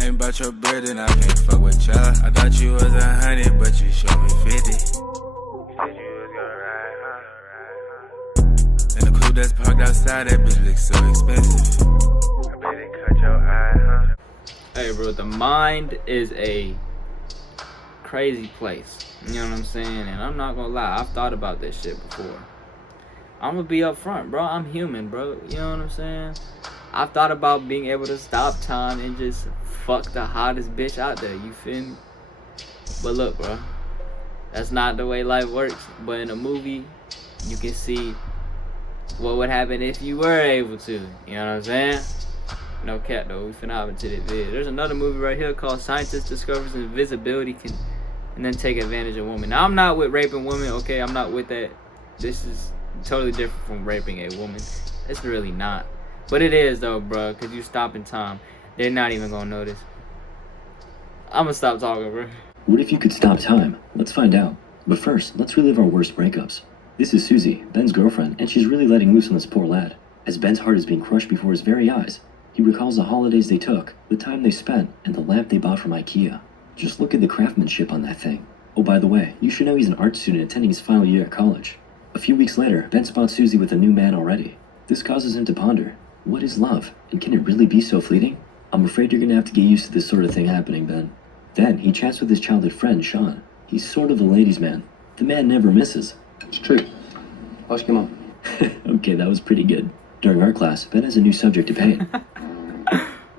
Ain't about your bread and I can't fuck with ya. I thought you was 100, but you showed me 50. You said you was gonna ride, huh? And the coupe that's parked outside, that bitch looks so expensive. I bet it cut your eye, huh? Hey, bro, the mind is a crazy place. You know what I'm saying? And I'm not gonna lie, I've thought about this shit before. I'm gonna be upfront, bro. I'm human, bro. You know what I'm saying? I've thought about being able to stop time and just fuck the hottest bitch out there. You feel me? But look, bro, that's not the way life works. But in a movie, you can see what would happen if you were able to. You know what I'm saying? No cap though. We finna hop into this video. There's another movie right here called Scientist Discovers Invisibility and then take advantage of women. Now I'm not with raping women, okay? I'm not with that. This is totally different from raping a woman. It's really not. But it is though, bro, because you stop in time. They're not even gonna notice. I'm gonna stop talking, bro. What if you could stop time? Let's find out. But first, let's relive our worst breakups. This is Susie, Ben's girlfriend, and she's really letting loose on this poor lad. As Ben's heart is being crushed before his very eyes, he recalls the holidays they took, the time they spent, and the lamp they bought from IKEA. Just look at the craftsmanship on that thing. Oh, by the way, you should know he's an art student attending his final year at college. A few weeks later, Ben spots Susie with a new man already. This causes him to ponder. What is love? And can it really be so fleeting? I'm afraid you're gonna have to get used to this sort of thing happening, Ben. Then, he chats with his childhood friend, Sean. He's sort of a ladies' man. The man never misses. It's true. Ask your mom. Okay, that was pretty good. During art class, Ben has a new subject to paint.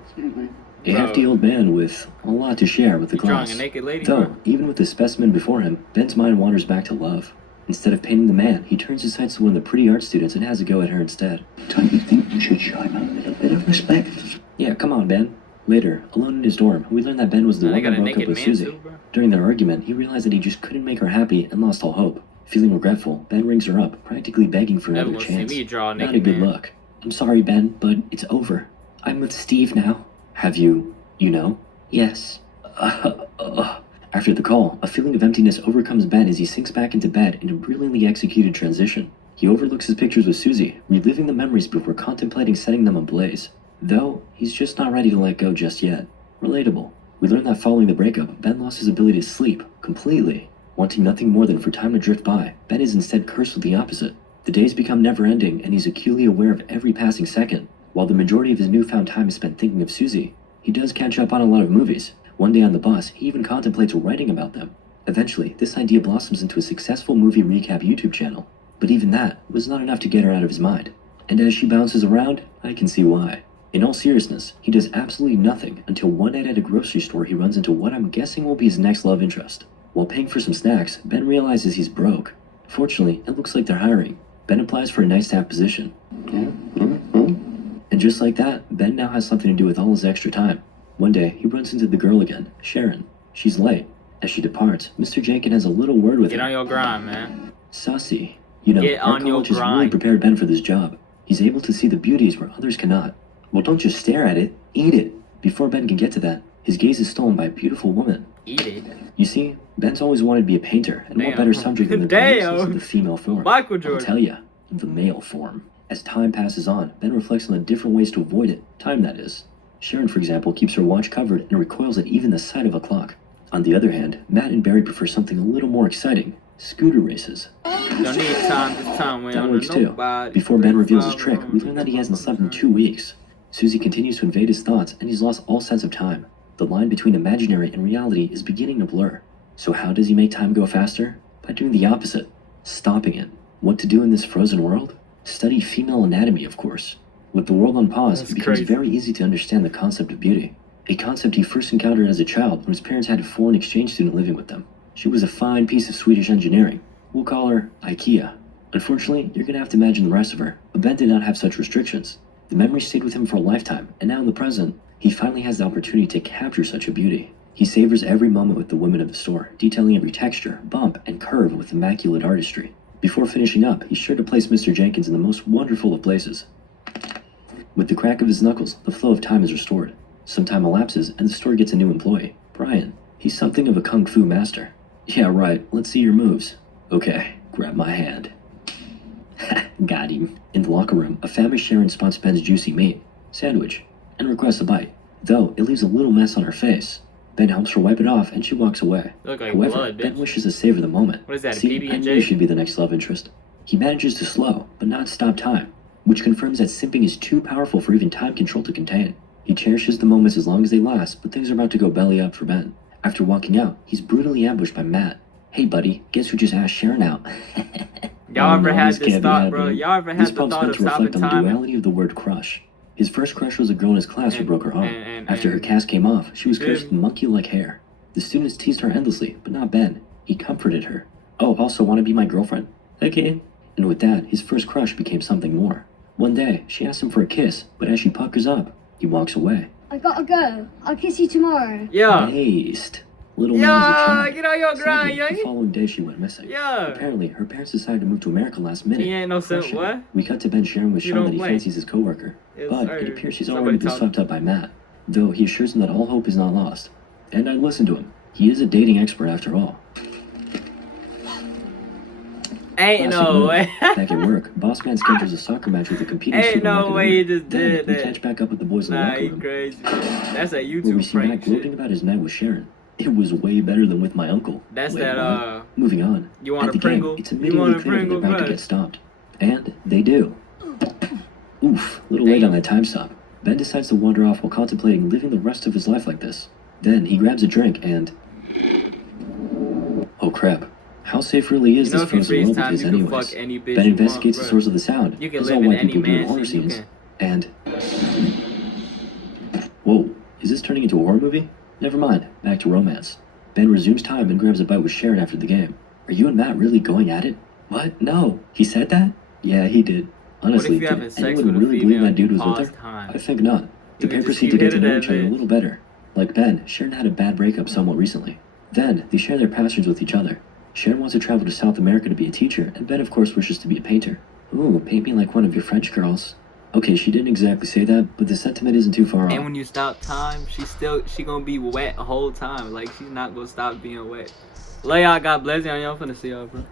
Excuse me. A hefty old man with a lot to share with the class. Drawing a naked lady, Though, bro. even with the specimen before him, Ben's mind wanders back to love. Instead of painting the man, he turns his sights to one of the pretty art students and has a go at her instead. Don't you think you should show him a little bit of respect? Yeah, come on, Ben. Later, alone in his dorm, we learn that Ben was the Now they one got who a broke up naked with man Susie. too, bro. During their argument, he realized that he just couldn't make her happy and lost all hope. Feeling regretful, Ben rings her up, practically begging for another Everyone see chance. me draw a Not a naked good man. look. I'm sorry, Ben, but it's over. I'm with Steve now. Have you know? Yes. After the call, a feeling of emptiness overcomes Ben as he sinks back into bed in a brilliantly executed transition. He overlooks his pictures with Susie, reliving the memories before contemplating setting them ablaze. Though, he's just not ready to let go just yet. Relatable. We learn that following the breakup, Ben lost his ability to sleep, completely. Wanting nothing more than for time to drift by, Ben is instead cursed with the opposite. The days become never-ending, and he's acutely aware of every passing second. While the majority of his newfound time is spent thinking of Susie, he does catch up on a lot of movies. One day on the bus, he even contemplates writing about them. Eventually, this idea blossoms into a successful movie recap YouTube channel. But even that was not enough to get her out of his mind. And as she bounces around, I can see why. In all seriousness, he does absolutely nothing until one night at a grocery store he runs into what I'm guessing will be his next love interest. While paying for some snacks, Ben realizes he's broke. Fortunately, it looks like they're hiring. Ben applies for a nice-to-have position. And just like that, Ben now has something to do with all his extra time. One day, he runs into the girl again, Sharon. She's late. As she departs, Mr. Jenkins has a little word with her. Get on your grind, man. Sussy. You know, Get our on your college has really grind. prepared Ben for this job. He's able to see the beauties where others cannot. Well, don't just stare at it, eat it. Before Ben can get to that, his gaze is stolen by a beautiful woman. Eat it. You see, Ben's always wanted to be a painter, and what Damn. better subject than the Damn. beauties of the female form? Michael I'll Jordan. tell ya, the male form. As time passes on, Ben reflects on the different ways to avoid it. Time, that is. Sharon, for example, keeps her watch covered and recoils at even the sight of a clock. On the other hand, Matt and Barry prefer something a little more exciting. Scooter races. Don't need time this time. We That don't works know too. nobody. Before Ben reveals his trick, we learn that he hasn't slept in 2 weeks. Susie continues to invade his thoughts, and he's lost all sense of time. The line between imaginary and reality is beginning to blur. So how does he make time go faster? By doing the opposite. Stopping it. What to do in this frozen world? Study female anatomy, of course. With the world on pause, That's it becomes crazy. very easy to understand the concept of beauty. A concept he first encountered as a child when his parents had a foreign exchange student living with them. She was a fine piece of Swedish engineering. We'll call her IKEA. Unfortunately, you're gonna have to imagine the rest of her, but Ben did not have such restrictions. The memory stayed with him for a lifetime, and now in the present, he finally has the opportunity to capture such a beauty. He savors every moment with the women of the store, detailing every texture, bump, and curve with immaculate artistry. Before finishing up, he's sure to place Mr. Jenkins in the most wonderful of places. With the crack of his knuckles, the flow of time is restored. Some time elapses, and the store gets a new employee, Brian. He's something of a kung fu master. Yeah, right, let's see your moves. Okay, grab my hand. Got him. In the locker room, a famished Sharon spots Ben's juicy meat, sandwich, and requests a bite. though it leaves a little mess on her face. Ben helps her wipe it off and she walks away. Look like However, blood, Ben bitch. wishes to savor the moment. What is that, a See, I knew PB&J? she'd be the next love interest. He manages to slow, but not stop time, which confirms that simping is too powerful for even time control to contain. He cherishes the moments as long as they last, but things are about to go belly up for Ben. After walking out, he's brutally ambushed by Matt. Hey buddy, guess who just asked Sharon out? Y'all ever had this this can't be thought, bro? happening. Y'all ever This had the prompts thought Ben of to stopping reflect on the time? duality of the word crush. His first crush was a girl in his class who broke her arm. After her and- cast came off, she was Dude. cursed with monkey-like hair. The students teased her endlessly, but not Ben. He comforted her. Oh, also want to be my girlfriend? Okay. And with that, his first crush became something more. One day, she asked him for a kiss, but as she puckers up, he walks away. I gotta go. I'll kiss you tomorrow. Yeah. Based. Little man was a Yeah, child. get on your grind, Sadly, the young. following day she went missing. Yeah. Apparently, her parents decided to move to America last minute. He ain't no sense. Crushing. What? We cut to Ben sharing with You Sean don't that he play. fancies his coworker, Yes, but sir. it appears she's Somebody already been talk- swept up by Matt. Though he assures him that all hope is not lost. And I listen to him. He is a dating expert after all. Ain't Classic no move. way. Back at work, boss man schedules a soccer match with a competing Ain't no supermarket way owner. he just Then did we that. catch back up with the boys in the Nah, locker he room. crazy. That's that Where we YouTube see Matt prank gloating shit. about his night with Sharon. It was way better than with my uncle. That's Wait, that, what? Moving on. you want At a the Pringle? game, it's You immediately want a clear that they're Pringle about to get first? stopped. And they do. Oof, little late on that time stop. Ben decides to wander off while contemplating living the rest of his life like this. Then he grabs a drink and... Oh crap. How safe really is You know, this if you frozen freeze world of time, his you can anyways? fuck any bitch Ben you investigates want, the bruh. source of the sound, You can as live all in white any people do in horror mansion. You scenes. can. And... Whoa, is this turning into a horror movie? Never mind, back to romance. Ben resumes time and grabs a bite with Sharon after the game. Are you and Matt really going at it? What? No. He said that? Yeah, he did. Honestly, you having did sex anyone with a really believe female that dude and was you with pause her? time? I think not. The You can pair just proceed keep to get to hitting know that each other a bitch. little better. Like Ben, Sharon had a bad breakup somewhat recently. Then, they share their passions with each other. Sharon wants to travel to South America to be a teacher, and Ben of course wishes to be a painter. Ooh, paint me like one of your French girls. Okay, she didn't exactly say that, but the sentiment isn't too far off. And when you stop time, she gonna be wet the whole time. Like, she's not gonna stop being wet. Love y'all. God bless y'all. Y'all finna see y'all, bro.